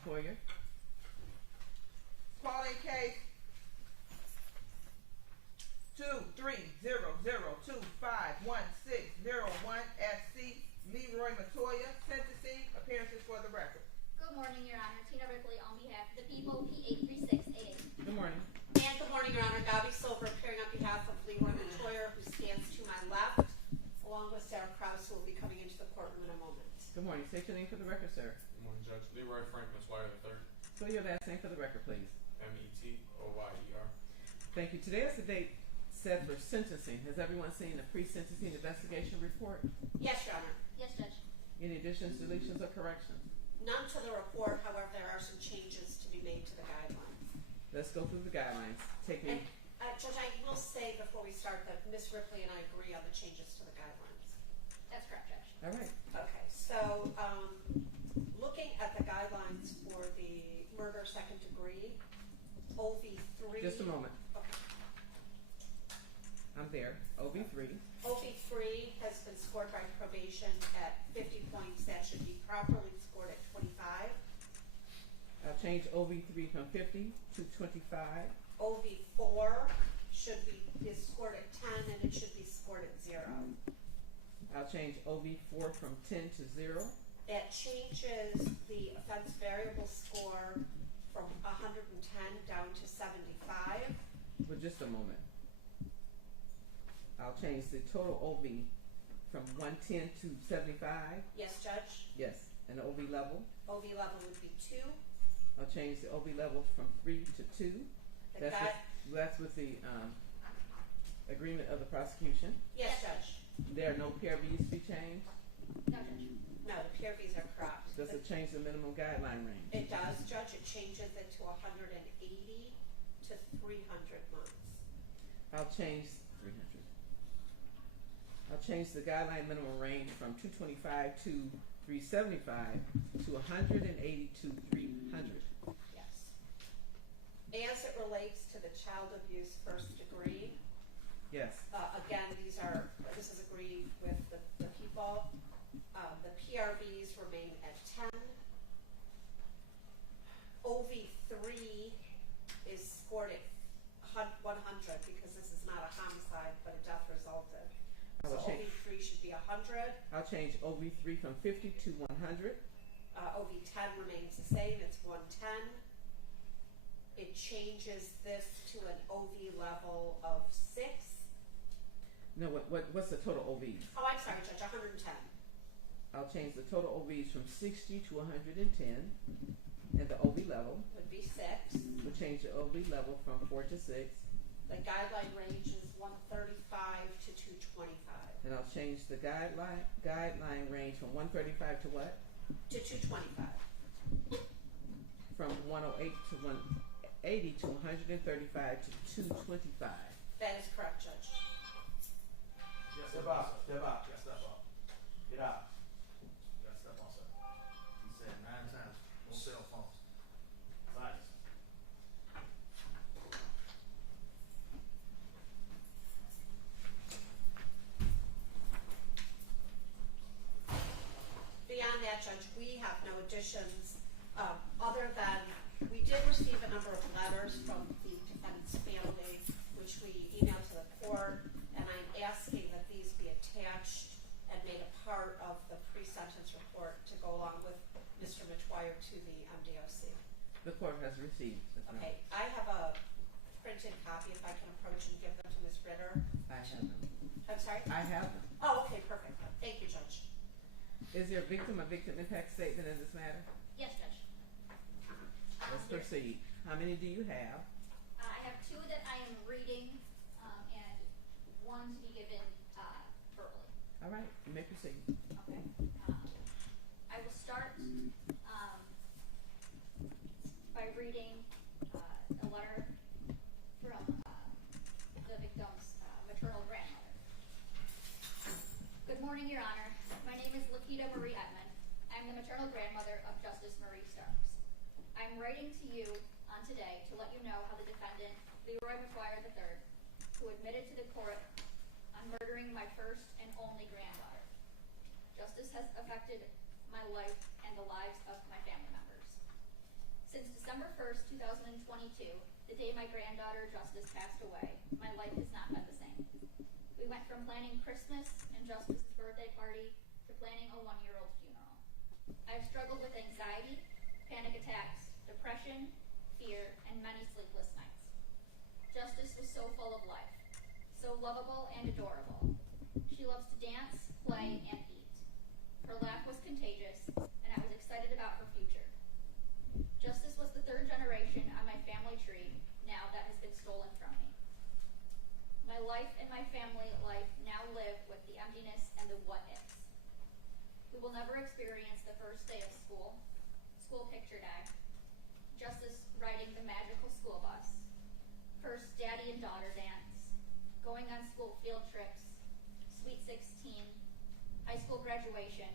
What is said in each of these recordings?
Metoyer. Calling case 230025161 SC LeRoy Metoyer, sentencing. Appearances for the record. Good morning, Your Honor. Tina Rickley on behalf of the people, P836AA. Good morning. And good morning, Your Honor. Gabby Silver appearing on behalf of LeRoy Metoyer, who stands to my left, along with Sarah Krause, who will be coming into the courtroom in a moment. Good morning. State your name for the record, sir. Good morning, Judge. LeRoy Metoyer III. Spell your last name for the record, please. Metoyer. Thank you. Today is the date set for sentencing. Has everyone seen the pre-sentencing investigation report? Yes, Your Honor. Yes, Judge. Any additions, deletions, or corrections? None to the report. However, there are some changes to be made to the guidelines. Let's go through the guidelines. Take me. And, Judge, I will say before we start that Ms. Ripley and I agree on the changes to the guidelines. That's correct, Judge. All right. Okay, so looking at the guidelines for the murder second degree, OV3. Just a moment. Okay. I'm there. OV3. OV3 has been scored by probation at 50 points. That should be properly scored at 25. I'll change OV3 from 50 to 25. OV4 is scored at 10 and it should be scored at 0. I'll change OV4 from 10 to 0. That changes the offense variable score from 110 down to 75. For just a moment. I'll change the total OV from 110 to 75. Yes, Judge? Yes. And the OV level? OV level would be 2. I'll change the OV level from 3 to 2. That's with the agreement of the prosecution. Yes, Judge. There are no PRVs to be changed? No, Judge. No, the PRVs are correct. Does it change the minimum guideline range? It does, Judge. It changes it to 180 to 300 months. I'll change 300. I'll change the guideline minimum range from 225 to 375 to 180 to 300. Yes. As it relates to the child abuse first degree, yes. Again, this is agreed with the people. The PRVs remain at 10. OV3 is scored at 100 because this is not a homicide but a death resulted. So OV3 should be 100. I'll change OV3 from 50 to 100. OV10 remains the same. It's 110. It changes this to an OV level of 6. No, what's the total OVs? Oh, I'm sorry, Judge, 110. I'll change the total OVs from 60 to 110. And the OV level would be 6. We'll change the OV level from 4 to 6. The guideline range is 135 to 225. And I'll change the guideline range from 135 to what? To 225. From 108 to 180 to 135 to 225. That is correct, Judge. Yes, step out. Step out. Yes, step out. Get out. Yes, step out, sir. He said 9 times. No cell phones. Silence. Beyond that, Judge, we have no additions other than we did receive a number of letters from the defendant's family, which we emailed to the court, and I'm asking that these be attached and made a part of the pre-sentence report to go along with Mr. Metoyer to the MDOC. The court has received. Okay, I have a printed copy if I can approach and give them to Ms. Ritter. I have them. I'm sorry? I have them. Oh, okay, perfect. Thank you, Judge. Is there a victim impact statement in this matter? Yes, Judge. Let's proceed. How many do you have? I have 2 that I am reading and 1 to be given verbally. All right, you may proceed. Okay. I will start by reading a letter from the victim's maternal grandmother. Good morning, Your Honor. My name is Lakita Marie Edmond. I am the maternal grandmother of Justice Marie Starks. I am writing to you on today to let you know how the defendant, LeRoy Metoyer III, who admitted to the court on murdering my first and only granddaughter. Justice has affected my life and the lives of my family members. Since December 1st, 2022, the day my granddaughter Justice passed away, my life has not been the same. We went from planning Christmas and Justice's birthday party to planning a 1-year-old funeral. I've struggled with anxiety, panic attacks, depression, fear, and many sleepless nights. Justice was so full of life, so lovable and adorable. She loves to dance, play, and eat. Her laugh was contagious, and I was excited about her future. Justice was the 3rd generation on my family tree now that has been stolen from me. My life and my family life now live with the emptiness and the what-ifs. We will never experience the first day of school picture day, Justice riding the magical school bus, first daddy and daughter dance, going on school field trips, Sweet 16, high school graduation,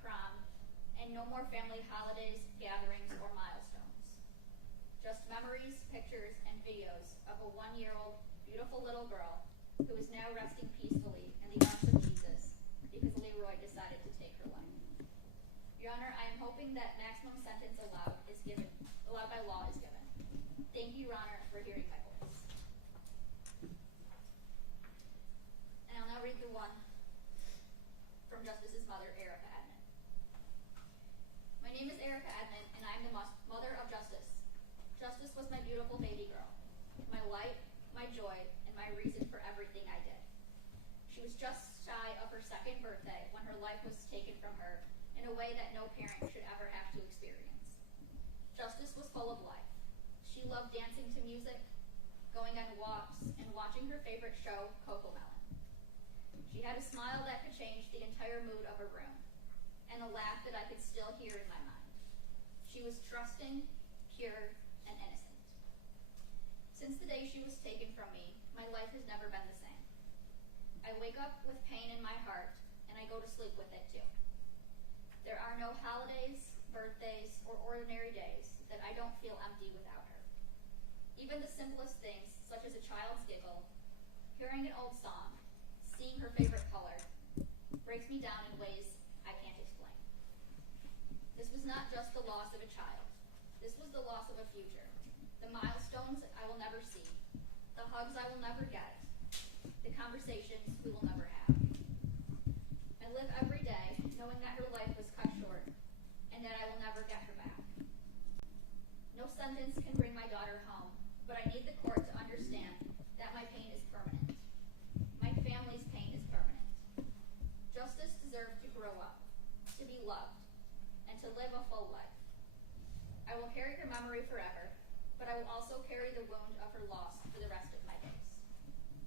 prom, and no more family holidays, gatherings, or milestones. Just memories, pictures, and videos of a 1-year-old beautiful little girl who is now resting peacefully in the arms of Jesus because LeRoy decided to take her life. Your Honor, I am hoping that maximum sentence allowed by law is given. Thank you, Your Honor, for hearing my voice. And I'll now read the one from Justice's mother, Erica Edmond. My name is Erica Edmond, and I am the mother of Justice. Justice was my beautiful baby girl, my light, my joy, and my reason for everything I did. She was just shy of her 2nd birthday when her life was taken from her in a way that no parent should ever have to experience. Justice was full of life. She loved dancing to music, going on walks, and watching her favorite show, Cocomelon. She had a smile that could change the entire mood of a room, and a laugh that I could still hear in my mind. She was trusting, pure, and innocent. Since the day she was taken from me, my life has never been the same. I wake up with pain in my heart, and I go to sleep with it too. There are no holidays, birthdays, or ordinary days that I don't feel empty without her. Even the simplest things, such as a child's giggle, hearing an old song, seeing her favorite color, breaks me down in ways I can't explain. This was not just the loss of a child. This was the loss of a future. The milestones I will never see, the hugs I will never get, the conversations we will never have. I live every day knowing that her life was cut short and that I will never get her back. No sentence can bring my daughter home, but I need the court to understand that my pain is permanent. My family's pain is permanent. Justice deserved to grow up, to be loved, and to live a full life. I will carry her memory forever, but I will also carry the wound of her loss for the rest of my days.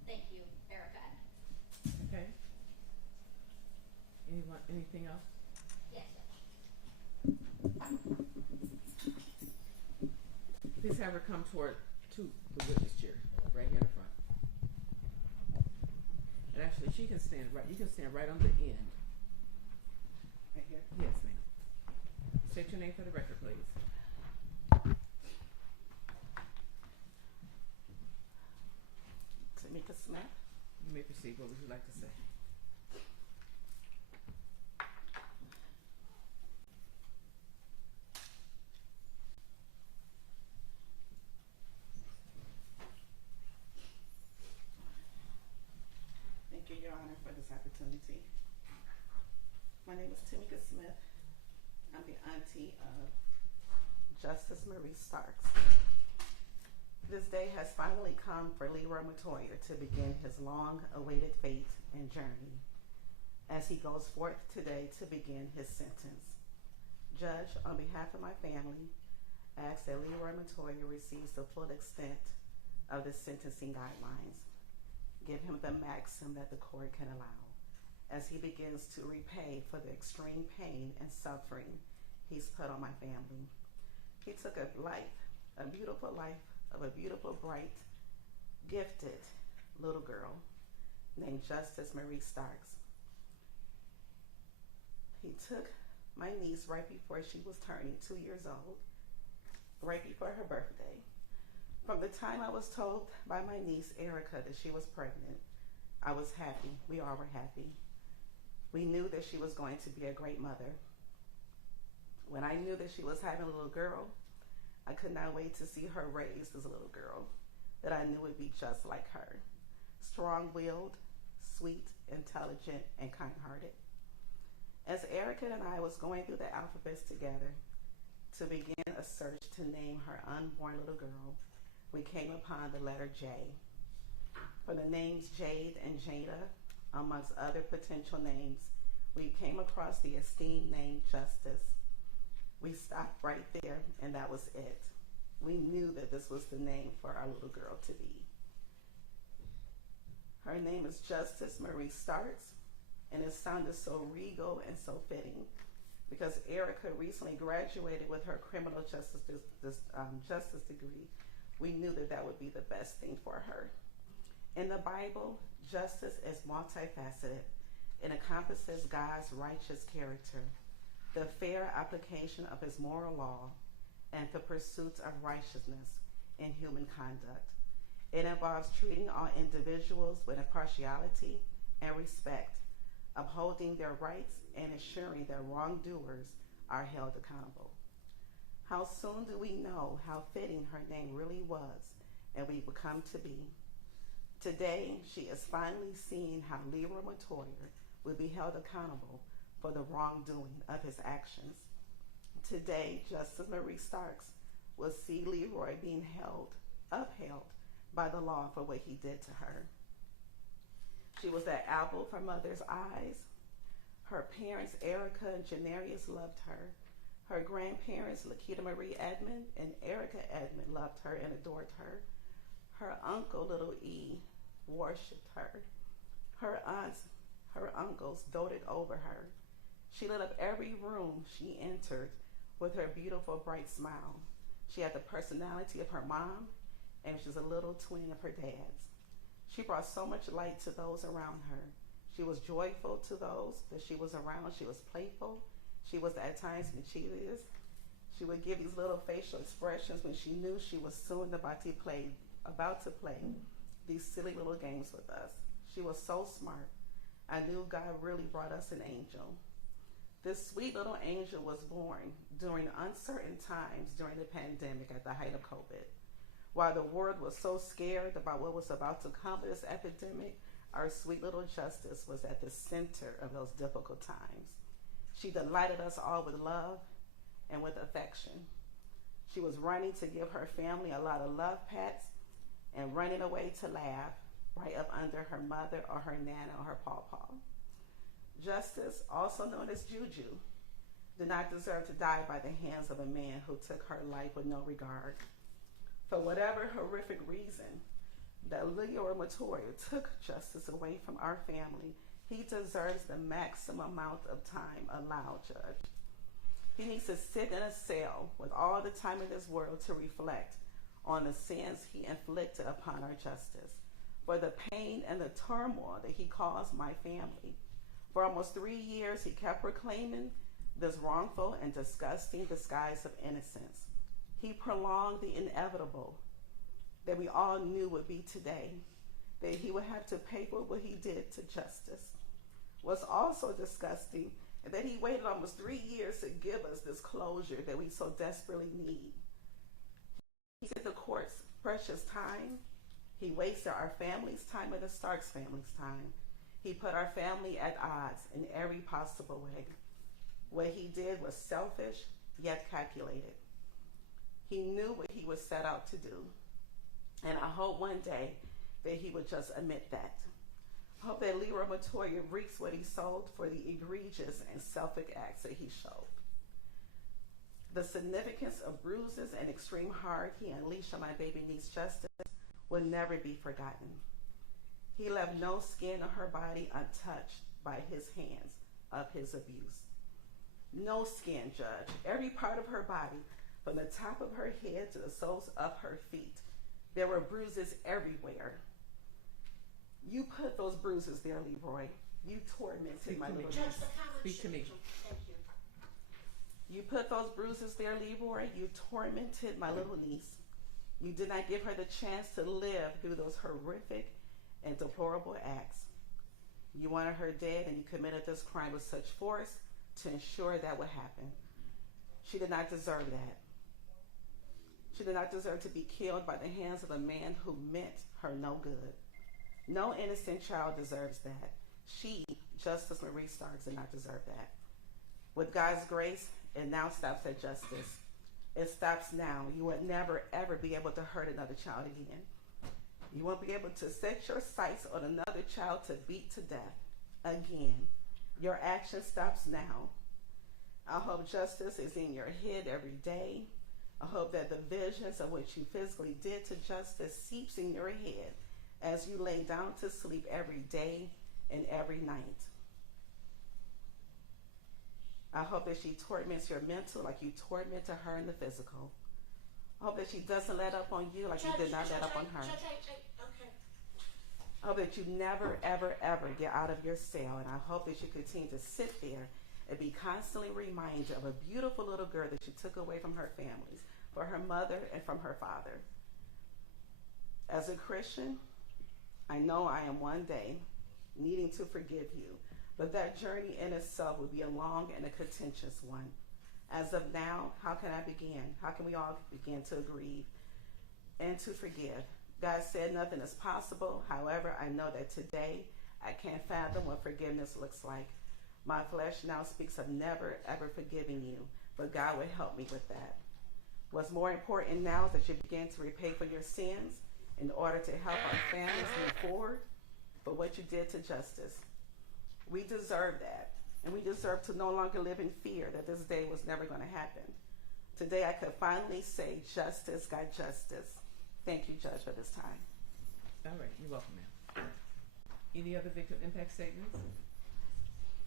Thank you, Erica Edmond. Okay. Anything else? Yes, Judge. Please have her come toward to the witness chair, right here in front. And actually, she can stand right. You can stand right on the end. Right here. Yes, ma'am. State your name for the record, please. Tamike Smith. You may proceed. What would you like to say? Thank you, Your Honor, for this opportunity. My name is Tamike Smith. I'm the auntie of Justice Marie Starks. This day has finally come for LeRoy Metoyer to begin his long-awaited fate and journey as he goes forth today to begin his sentence. Judge, on behalf of my family, ask that LeRoy Metoyer receives the full extent of the sentencing guidelines. Give him the maximum that the court can allow as he begins to repay for the extreme pain and suffering he's put on my family. He took a life, a beautiful life of a beautiful, bright, gifted little girl named Justice Marie Starks. He took my niece right before she was turning 2 years old, right before her birthday. From the time I was told by my niece, Erica, that she was pregnant, I was happy. We all were happy. We knew that she was going to be a great mother. When I knew that she was having a little girl, I could not wait to see her raised as a little girl that I knew would be just like her. Strong-willed, sweet, intelligent, and kind-hearted. As Erica and I was going through the alphabets together to begin a search to name her unborn little girl, we came upon the letter J. For the names Jade and Jada, amongst other potential names, we came across the esteemed name Justice. We stopped right there, and that was it. We knew that this was the name for our little girl to be. Her name is Justice Marie Starks, and it sounded so regal and so fitting because Erica recently graduated with her criminal justice degree. We knew that that would be the best thing for her. In the Bible, justice is multifaceted. It encompasses God's righteous character, the fair application of his moral law, and the pursuit of righteousness in human conduct. It involves treating all individuals with impartiality and respect, upholding their rights and ensuring that wrongdoers are held accountable. How soon do we know how fitting her name really was and we would come to be? Today, she is finally seeing how LeRoy Metoyer will be held accountable for the wrongdoing of his actions. Today, Justice Marie Starks will see LeRoy being upheld by the law for what he did to her. She was that apple from mother's eyes. Her parents, Erica and Janarius, loved her. Her grandparents, Lakita Marie Edmond and Erica Edmond, loved her and adored her. Her uncle, Little E, worshipped her. Her aunts, her uncles doted over her. She lit up every room she entered with her beautiful, bright smile. She had the personality of her mom, and she was a little twin of her dad's. She brought so much light to those around her. She was joyful to those that she was around. She was playful. She was at times mischievous. She would give these little facial expressions when she knew she was soon about to play these silly little games with us. She was so smart. I knew God really brought us an angel. This sweet little angel was born during uncertain times during the pandemic at the height of COVID. While the world was so scared about what was about to come with this epidemic, our sweet little Justice was at the center of those difficult times. She delighted us all with love and with affection. She was running to give her family a lot of love pats and running away to laugh right up under her mother or her nana or her pawpaw. Justice, also known as Juju, did not deserve to die by the hands of a man who took her life with no regard. For whatever horrific reason that LeRoy Metoyer took Justice away from our family, he deserves the maximum amount of time allowed, Judge. He needs to sit in a cell with all the time in this world to reflect on the sins he inflicted upon our Justice, for the pain and the turmoil that he caused my family. For almost 3 years, he kept proclaiming this wrongful and disgusting disguise of innocence. He prolonged the inevitable that we all knew would be today, that he would have to pay for what he did to Justice. What's also disgusting is that he waited almost 3 years to give us this closure that we so desperately need. He took the court's precious time. He wasted our family's time and the Starks family's time. He put our family at odds in every possible way. What he did was selfish, yet calculated. He knew what he was set out to do. And I hope one day that he would just admit that. I hope that LeRoy Metoyer reaps what he sowed for the egregious and selfish acts that he showed. The significance of bruises and extreme heart he unleashed on my baby niece Justice will never be forgotten. He left no skin on her body untouched by his hands of his abuse. No skin, Judge. Every part of her body, from the top of her head to the soles of her feet, there were bruises everywhere. You put those bruises there, LeRoy. You tormented my little niece. Judge, the comment Speak to me. Thank you. You put those bruises there, LeRoy. You tormented my little niece. You did not give her the chance to live through those horrific and deplorable acts. You wanted her dead, and you committed this crime with such force to ensure that would happen. She did not deserve that. She did not deserve to be killed by the hands of a man who meant her no good. No innocent child deserves that. She, Justice Marie Starks, did not deserve that. With God's grace, it now stops at justice. It stops now. You will never, ever be able to hurt another child again. You won't be able to set your sights on another child to beat to death again. Your action stops now. I hope justice is in your head every day. I hope that the visions of what you physically did to justice seeps in your head as you lay down to sleep every day and every night. I hope that she torments your mental like you tormented her in the physical. I hope that she doesn't let up on you like you did not let up on her. Okay. I hope that you never, ever, ever get out of your cell, and I hope that you continue to sit there and be constantly reminded of a beautiful little girl that you took away from her families, from her mother and from her father. As a Christian, I know I am one day needing to forgive you, but that journey in itself will be a long and a contentious one. As of now, how can I begin? How can we all begin to grieve and to forgive? God said nothing is possible. However, I know that today I can't fathom what forgiveness looks like. My flesh now speaks of never, ever forgiving you, but God will help me with that. What's more important now is that you begin to repay for your sins in order to help our families move forward for what you did to justice. We deserve that, and we deserve to no longer live in fear that this day was never going to happen. Today I could finally say justice got justice. Thank you, Judge, for this time. All right, you're welcome, ma'am. Any other victim impact statements?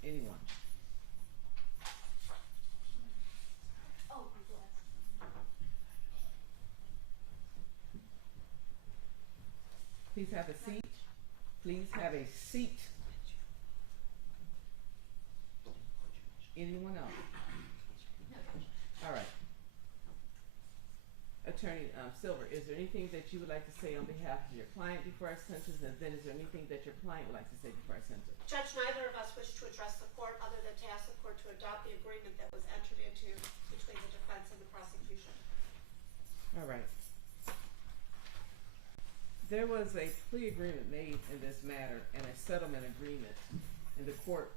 Anyone? Oh, Please have a seat. Please have a seat. Anyone else? All right. Attorney Silver, is there anything that you would like to say on behalf of your client before I sentence? And then is there anything that your client would like to say before I sentence? Judge, neither of us wish to address the court other than to ask the court to adopt the agreement that was entered into between the defense and the prosecution. All right. There was a plea agreement made in this matter and a settlement agreement, and the court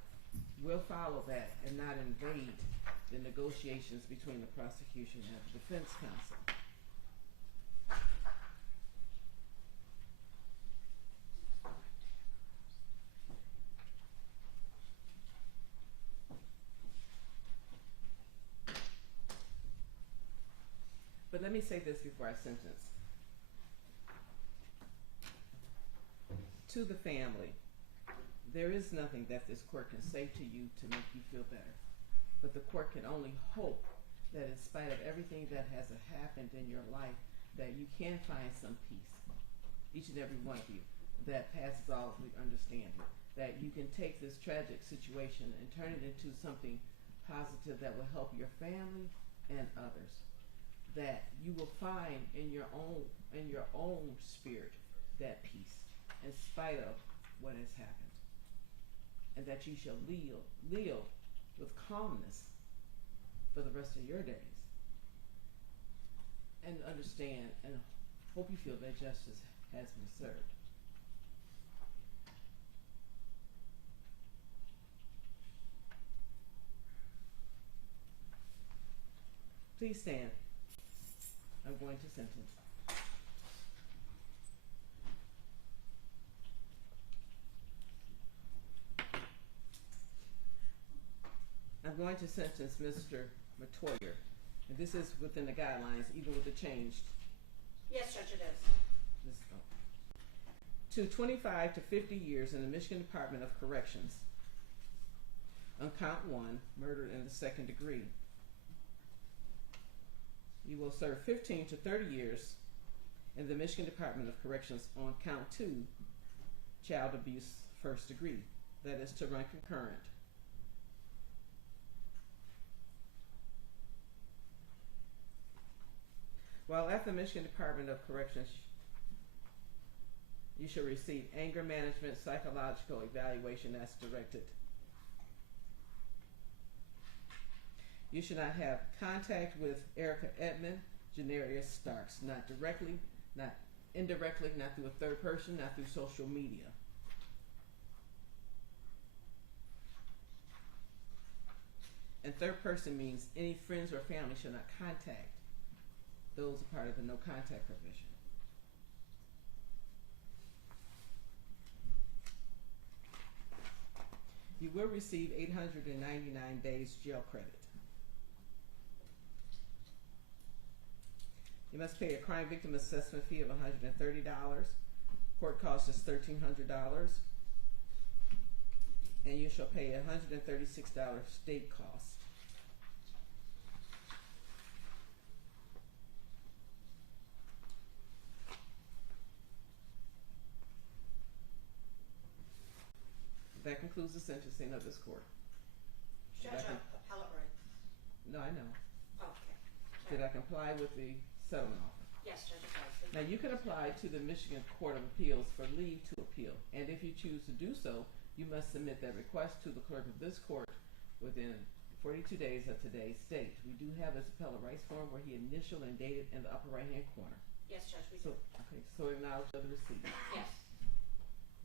will follow that and not invade the negotiations between the prosecution and the defense counsel. But let me say this before I sentence. To the family, there is nothing that this court can say to you to make you feel better. But the court can only hope that in spite of everything that has happened in your life, that you can find some peace, each and every one of you, that passes all understanding. That you can take this tragic situation and turn it into something positive that will help your family and others. That you will find in your own spirit that peace in spite of what has happened, and that you shall live with calmness for the rest of your days, and understand and hope you feel that justice has been served. Please stand. I'm going to sentence. I'm going to sentence Mr. Metoyer, and this is within the guidelines, even with the changed. Yes, Judge, it is. To 25 to 50 years in the Michigan Department of Corrections on count 1, murder in the second degree. You will serve 15 to 30 years in the Michigan Department of Corrections on count 2, child abuse first degree. That is to run concurrent. While at the Michigan Department of Corrections, you shall receive anger management psychological evaluation as directed. You should not have contact with Erica Edmond, Janarius Starks, not directly, not indirectly, not through a third person, not through social media. And third person means any friends or family shall not contact those a part of the no contact provision. You will receive 899 days jail credit. You must pay a crime victim assessment fee of $130. Court cost is $1,300. And you shall pay a $136 state cost. That concludes the sentencing of this court. Judge, appellate rights. No, I know. Okay. Did I comply with the settlement offer? Yes, Judge, it does. Now you can apply to the Michigan Court of Appeals for leave to appeal, and if you choose to do so, you must submit that request to the clerk of this court within 42 days of today's date. We do have his appellate rights form where he initialed and dated in the upper right hand corner. Yes, Judge, we So, do. okay, so acknowledge of the receipt. Yes.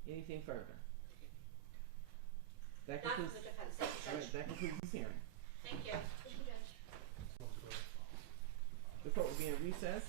Anything further? That Not for concludes. the defense, thank you, All Judge. right, that concludes this hearing. Thank you. Thank you, Judge. The court will be in recess.